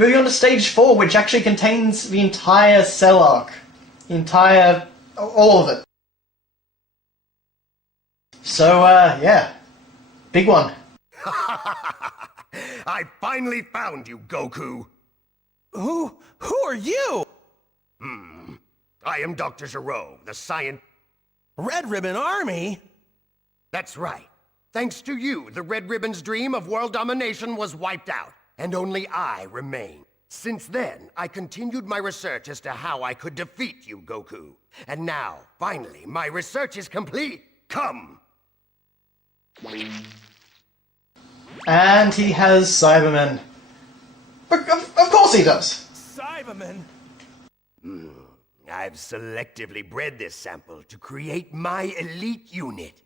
moving on to stage 4, which actually contains the entire Cell arc. All of it. So, yeah. Big one. I finally found you, Goku! Who are you? I am Dr. Gero, the science... Red Ribbon Army? That's right. Thanks to you, the Red Ribbon's dream of world domination was wiped out, and only I remain. Since then, I continued my research as to how I could defeat you, Goku. And now, finally, my research is complete. Come! And he has Cybermen. Of course he does! Cyberman? I've selectively bred this sample to create my elite unit.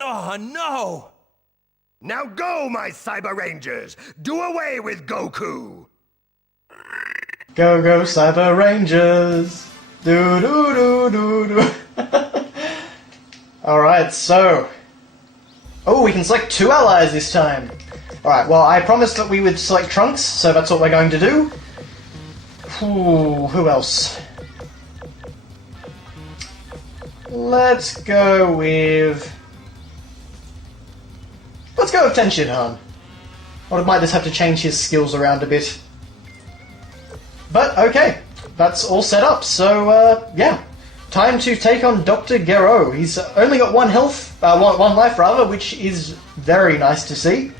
Oh, no! Now go, my Saiba Rangers! Do away with Goku! Go, go, Cyber Rangers! Do, do, do, do, do. Alright, so... Oh, we can select 2 allies this time! Alright, well, I promised that we would select Trunks, so that's what we're going to do. Ooh, who else? Let's go with Ten Shinhan. Or might just have to change his skills around a bit. But, okay. That's all set up, so, yeah. Time to take on Dr. Gero. He's only got 1 health, one life rather, which is very nice to see.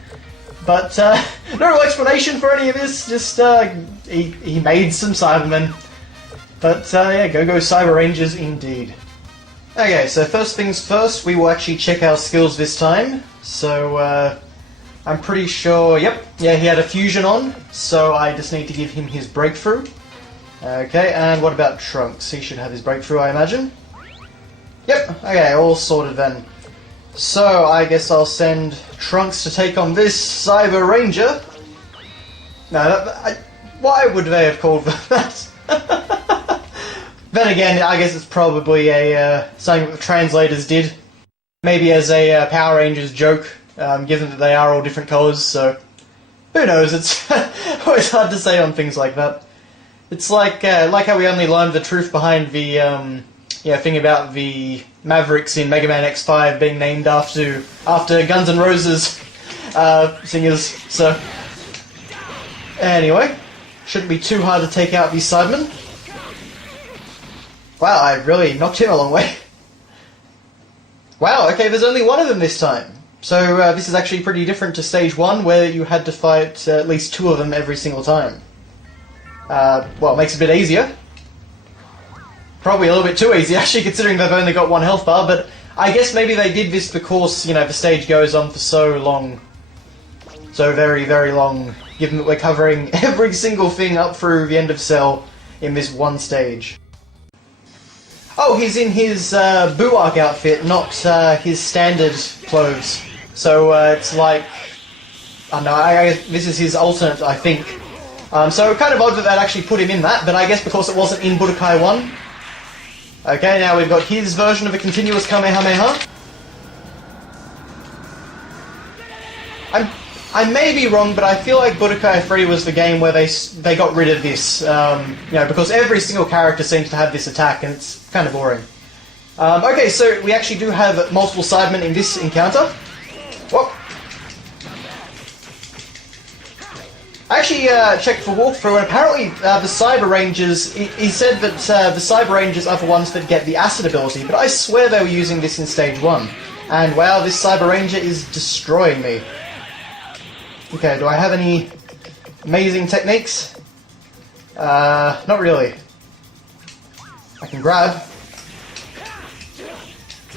But, no real explanation for any of this, just, he made some Cybermen. But, yeah, go Cyber Rangers indeed. Okay, so first things first, we will actually check our skills this time. So, I'm pretty sure, yep, yeah, he had a fusion on, so I just need to give him his breakthrough. Okay, and what about Trunks? He should have his breakthrough, I imagine. Yep, okay, all sorted then. So, I guess I'll send Trunks to take on this Cyber Ranger. No, why would they have called that? Then again, I guess it's probably something that the translators did. Maybe as a Power Rangers joke, given that they are all different colours, so... Who knows, it's always hard to say on things like that. It's like how we only learned the truth behind the thing about the Mavericks in Mega Man X5 being named after Guns N' Roses singers. So anyway, shouldn't be too hard to take out these Cybermen. Wow, I really knocked him a long way. Wow, okay, there's only 1 of them this time. So this is actually pretty different to Stage 1, where you had to fight at least 2 of them every single time. Well, it makes it a bit easier. Probably a little bit too easy, actually, considering they've only got 1 health bar, but I guess maybe they did this because, the stage goes on for so long. So very, very long, given that we're covering every single thing up through the end of Cell in this 1 stage. Oh, he's in his Budokai outfit, not his standard clothes. So it's like... I don't know, this is his alternate, I think. So kind of odd that actually put him in that, but I guess because it wasn't in Budokai 1. Okay, now we've got his version of a continuous Kamehameha. I may be wrong, but I feel like Budokai 3 was the game where they got rid of this, because every single character seems to have this attack, and it's kind of boring. Okay, so we actually do have multiple Cybermen in this encounter. Whoa. I actually checked for walkthrough, and apparently the Cyber Rangers, he said that the Cyber Rangers are the ones that get the acid ability, but I swear they were using this in Stage 1. And wow, this Cyber Ranger is destroying me. Okay, do I have any amazing techniques? Not really. I can grab.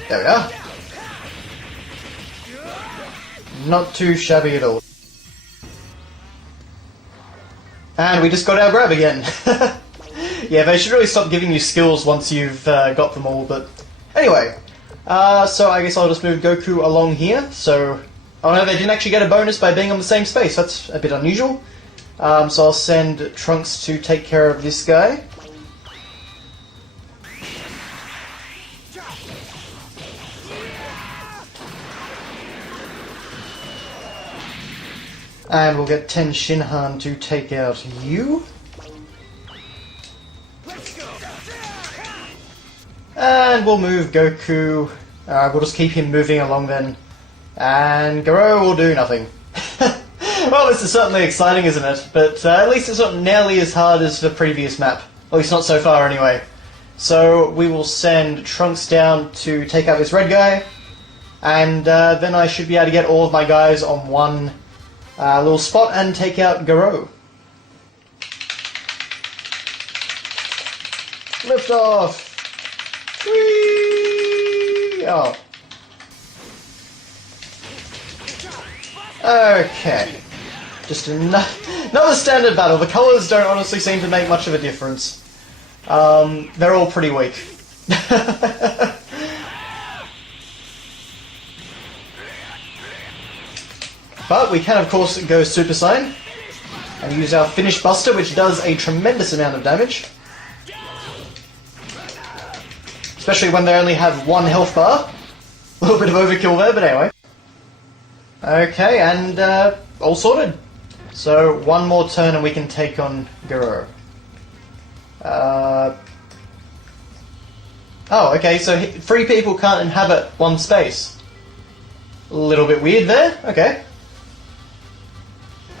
There we are. Not too shabby at all. And we just got our grab again. Yeah, they should really stop giving you skills once you've got them all, but... Anyway, so I guess I'll just move Goku along here, so... Oh no, they didn't actually get a bonus by being on the same space, that's a bit unusual. So I'll send Trunks to take care of this guy. And we'll get Ten Shinhan to take out you. And we'll move Goku. We'll just keep him moving along then. And Gero will do nothing. Well, this is certainly exciting, isn't it? But at least it's not nearly as hard as the previous map. At least not so far, anyway. So we will send Trunks down to take out this red guy. And then I should be able to get all of my guys on one little spot and take out Gero. Lift off! Whee! Oh. Okay. Just another standard battle. The colours don't honestly seem to make much of a difference. They're all pretty weak. But we can of course go Super Saiyan and use our Finish Buster, which does a tremendous amount of damage. Especially when they only have one health bar. A little bit of overkill there, but anyway. Okay, and all sorted. So one more turn and we can take on Gero. Oh, okay, so 3 people can't inhabit one space. A little bit weird there, okay.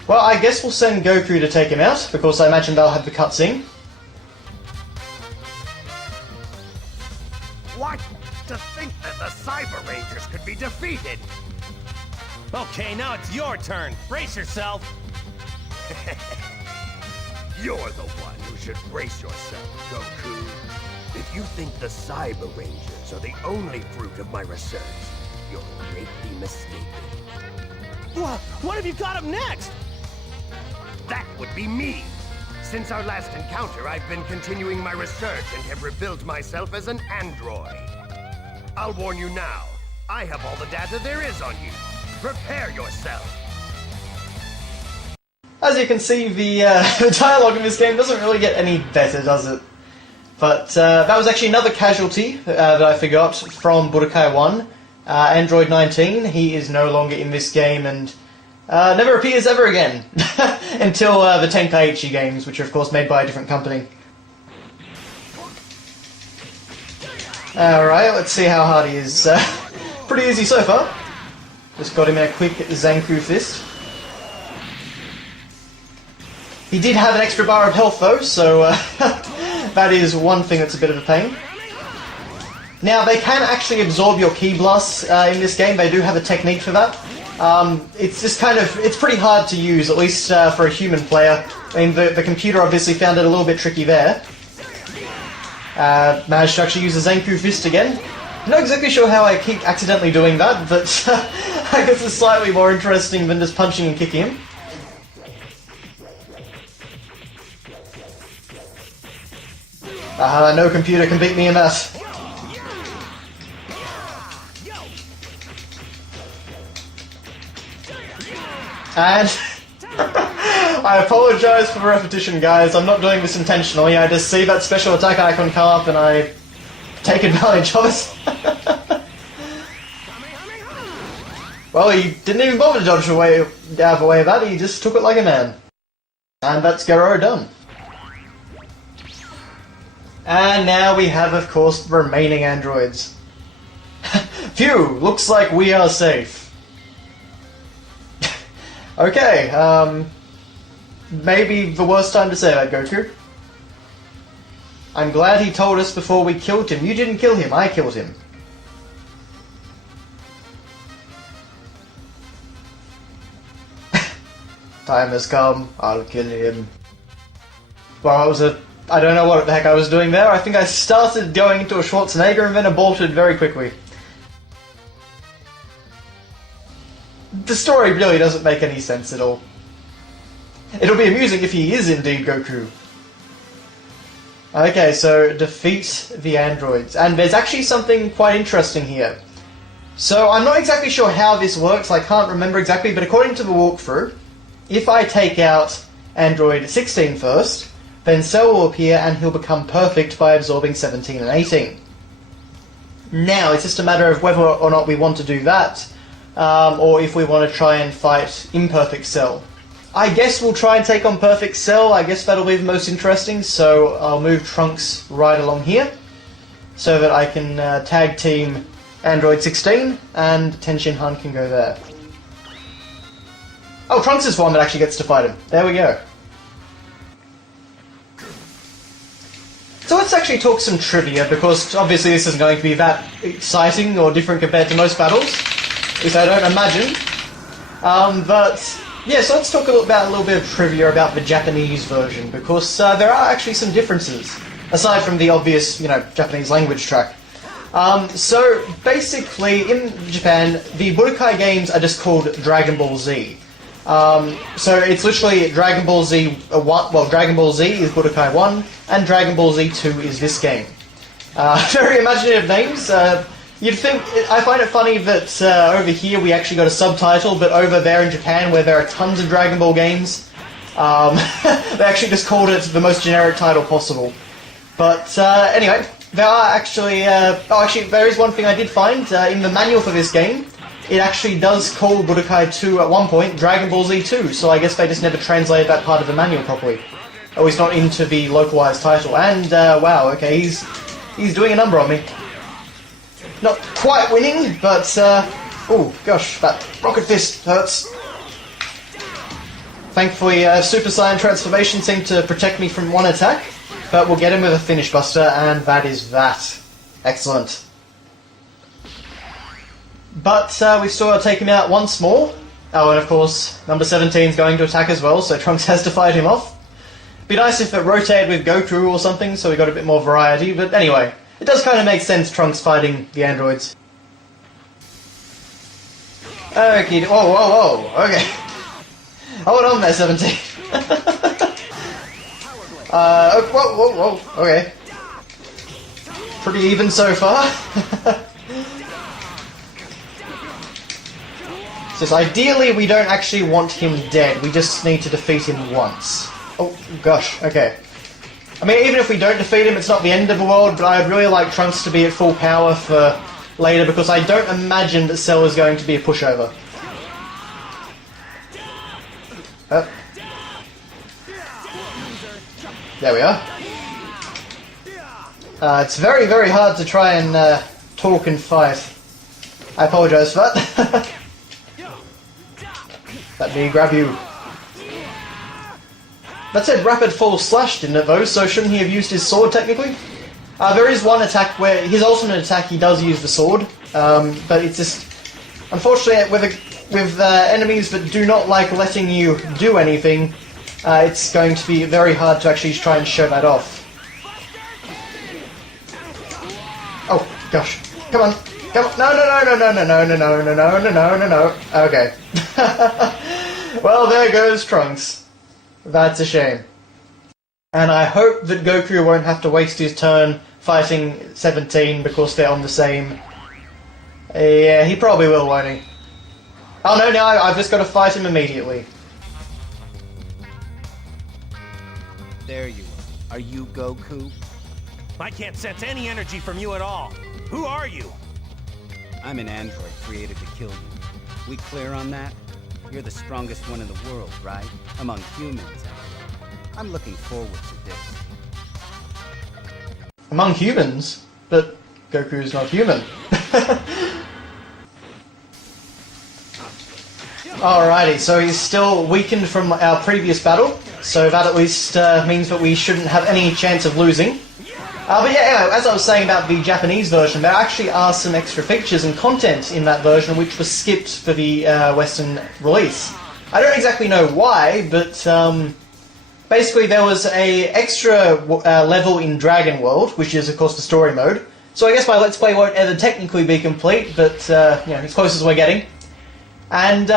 Well, I guess we'll send Goku to take him out, because I imagine they'll have the cutscene. What? To think that the Saiba Rangers could be defeated! Okay, now it's your turn. Brace yourself. You're the one who should brace yourself, Goku. If you think the Saiba Rangers are the only fruit of my research, you're greatly mistaken. What have you got up next? That would be me! Since our last encounter, I've been continuing my research and have rebuilt myself as an android. I'll warn you now, I have all the data there is on you. Prepare yourself! As you can see, the dialogue in this game doesn't really get any better, does it? But that was actually another casualty that I forgot from Budokai 1. Android 19, he is no longer in this game and never appears ever again. Until the Tenkaichi games, which are of course made by a different company. Alright, let's see how hard he is. Pretty easy so far. Just got him in a quick Zanku Fist. He did have an extra bar of health though, so that is one thing that's a bit of a pain. Now, they can actually absorb your Ki Blasts in this game. They do have a technique for that. It's just kind of, it's pretty hard to use, at least for a human player. I mean, the computer obviously found it a little bit tricky there. Managed to actually use a Zanku Fist again. I'm not exactly sure how I keep accidentally doing that, but I guess it's slightly more interesting than just punching and kicking him. No computer can beat me in that. And I apologise for the repetition, guys. I'm not doing this intentionally. I just see that special attack icon come up and I take advantage of it. Well, he didn't even bother to dodge away, out of the way of that. He just took it like a man. And that's Gero done. And now we have, of course, the remaining androids. Phew, looks like we are safe. Okay, maybe the worst time to say that, Goku. I'm glad he told us before we killed him. You didn't kill him, I killed him. Time has come, I'll kill him. Well, it was I don't know what the heck I was doing there. I think I started going into a Schwarzenegger and then aborted very quickly. The story really doesn't make any sense at all. It'll be amusing if he is indeed Goku. Okay, so defeat the androids. And there's actually something quite interesting here. So I'm not exactly sure how this works, I can't remember exactly, but according to the walkthrough, if I take out Android 16 first, then Cell will appear and he'll become perfect by absorbing 17 and 18. Now, it's just a matter of whether or not we want to do that, or if we want to try and fight Imperfect Cell. I guess we'll try and take on Perfect Cell. I guess that'll be the most interesting, so I'll move Trunks right along here so that I can tag team Android 16 and Tenshin Han can go there. Oh, Trunks is one that actually gets to fight him. There we go. So let's actually talk some trivia, because obviously this isn't going to be that exciting or different compared to most battles, at least I don't imagine. But yeah, so let's talk a little bit of trivia about the Japanese version, because there are actually some differences, aside from the obvious, Japanese language track. So basically, in Japan, the Budokai games are just called Dragon Ball Z. So it's literally Dragon Ball Z 1, well, Dragon Ball Z is Budokai 1, and Dragon Ball Z 2 is this game. Very imaginative names. You'd think, I find it funny that over here we actually got a subtitle, but over there in Japan, where there are tons of Dragon Ball games, they actually just called it the most generic title possible. But anyway, there are actually, there is one thing I did find, in the manual for this game, it actually does call Budokai 2 at one point Dragon Ball Z 2, so I guess they just never translated that part of the manual properly. Oh, he's not into the localized title, and wow, okay, he's doing a number on me. Not quite winning, but oh gosh, that rocket fist hurts. Thankfully, Super Saiyan transformation seemed to protect me from one attack, but we'll get him with a finish buster, and that is that. Excellent. But we've still got to take him out once more. Oh, and of course, number 17 is going to attack as well, so Trunks has to fight him off. Be nice if it rotated with Goku or something, so we got a bit more variety, but anyway, it does kind of make sense, Trunks fighting the androids. Okay, whoa, okay. Hold on there, 17. Whoa, okay. Pretty even so far. So ideally we don't actually want him dead, we just need to defeat him once. Oh gosh, okay. I mean, even if we don't defeat him, it's not the end of the world, but I'd really like Trunks to be at full power for later, because I don't imagine that Cell is going to be a pushover. There we are. It's very, very hard to try and talk and fight. I apologise for that. Let me grab you. That said rapid full slash, didn't it though, so shouldn't he have used his sword technically? There is one attack where, his ultimate attack, he does use the sword, but it's just, unfortunately with enemies that do not like letting you do anything, it's going to be very hard to actually try and show that off. Oh, gosh. Come on. Come on. No. Okay. Well, there goes Trunks. That's a shame. And I hope that Goku won't have to waste his turn fighting 17 because they're on the same... Yeah, he probably will, won't he? Oh no, I've just got to fight him immediately. There you are. Are you Goku? I can't sense any energy from you at all. Who are you? I'm an android created to kill you. We clear on that? You're the strongest one in the world, right? Among humans, anyway. I'm looking forward to this. Among humans? But Goku's not human. Alrighty, so he's still weakened from our previous battle, so that at least means that we shouldn't have any chance of losing. But yeah, anyway, as I was saying about the Japanese version, there actually are some extra features and content in that version which was skipped for the Western release. I don't exactly know why, but basically there was a extra level in Dragon World, which is of course the story mode. So I guess my Let's Play won't ever technically be complete, but you know, as close as we're getting. And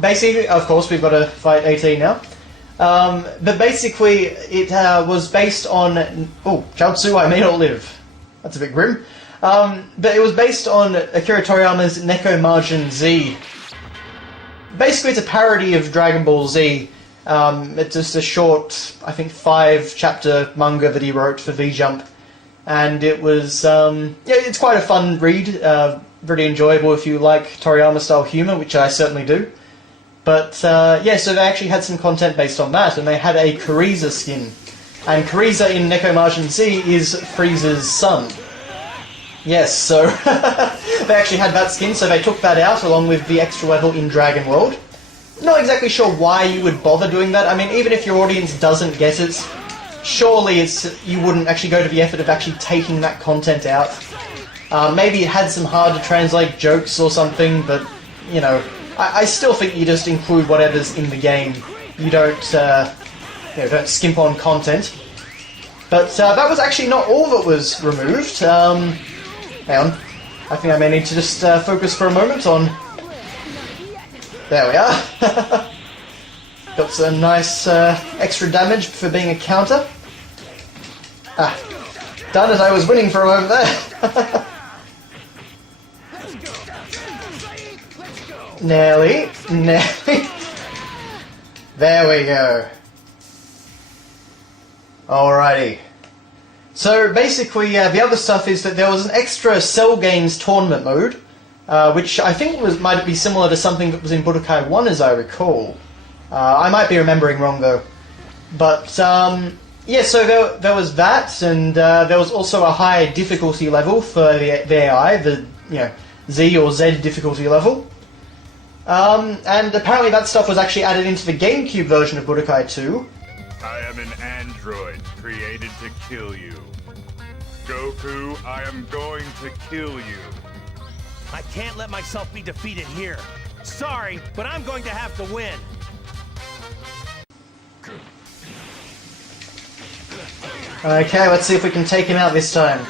basically, of course, we've got to fight 18 now. But basically, it was based on... Oh, Chaozu, I may not live. That's a bit grim. But it was based on Akira Toriyama's Neko Margin Z. Basically, it's a parody of Dragon Ball Z. It's just a short, I think, 5-chapter manga that he wrote for V-Jump. And it was... yeah, it's quite a fun read. Really enjoyable if you like Toriyama-style humour, which I certainly do. But yeah, so they actually had some content based on that, and they had a Kuriza skin. And Kuriza in Nekomajin Z is Frieza's son. Yes, so they actually had that skin, so they took that out along with the extra level in Dragon World. Not exactly sure why you would bother doing that. I mean, even if your audience doesn't get it, surely you wouldn't actually go to the effort of actually taking that content out. Maybe it had some hard to translate jokes or something, but, you know, I still think you just include whatever's in the game. You don't don't skimp on content. But that was actually not all that was removed. Hang on. I think I may need to just focus for a moment on... There we are. Got some nice extra damage for being a counter. Ah, darn it, I was winning for a moment there. Nearly. There we go. Alrighty. So basically, the other stuff is that there was an extra Cell Games tournament mode, which I think might be similar to something that was in Budokai 1, as I recall. I might be remembering wrong though. But yeah, so there was that, and there was also a high difficulty level for the AI, the Z or Z difficulty level. And apparently that stuff was actually added into the GameCube version of Budokai 2. I am an android created to kill you. Goku, I am going to kill you. I can't let myself be defeated here. Sorry, but I'm going to have to win. Okay, let's see if we can take him out this time.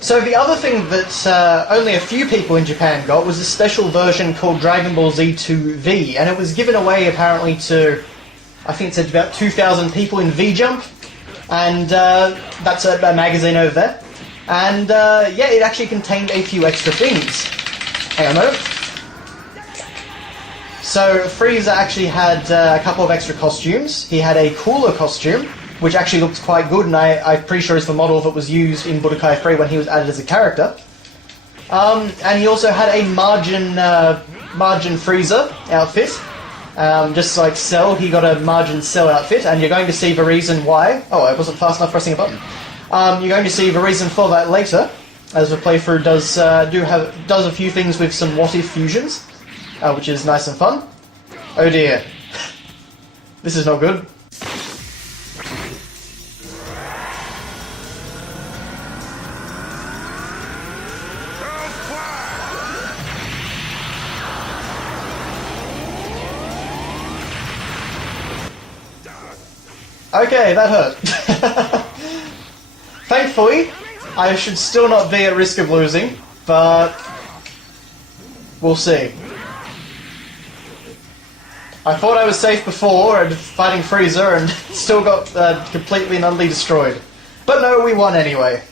So the other thing that only a few people in Japan got was a special version called Dragon Ball Z2V, and it was given away apparently to, I think it said about 2,000 people in V-Jump, and that's a magazine over there. And yeah, it actually contained a few extra things. Hang on a moment. So Frieza actually had a couple of extra costumes. He had a cooler costume, which actually looks quite good, and I'm pretty sure is the model that was used in Budokai 3 when he was added as a character. And he also had a Margin Frieza outfit. Just like Cell, he got a Margin Cell outfit, and you're going to see the reason why... Oh, I wasn't fast enough pressing a button. You're going to see the reason for that later, as the playthrough does a few things with some what-if fusions, which is nice and fun. Oh dear. This is not good. Okay, that hurt. Thankfully, I should still not be at risk of losing, but we'll see. I thought I was safe before and fighting Frieza and still got completely and utterly destroyed. But no, we won anyway.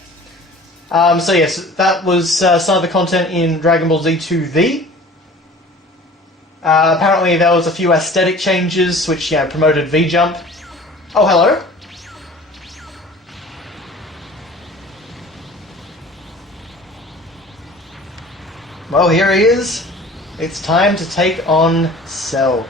So yes, that was some of the content in Dragon Ball Z2V. Apparently there was a few aesthetic changes which promoted V-Jump. Oh, hello. Well, here he is. It's time to take on Cell.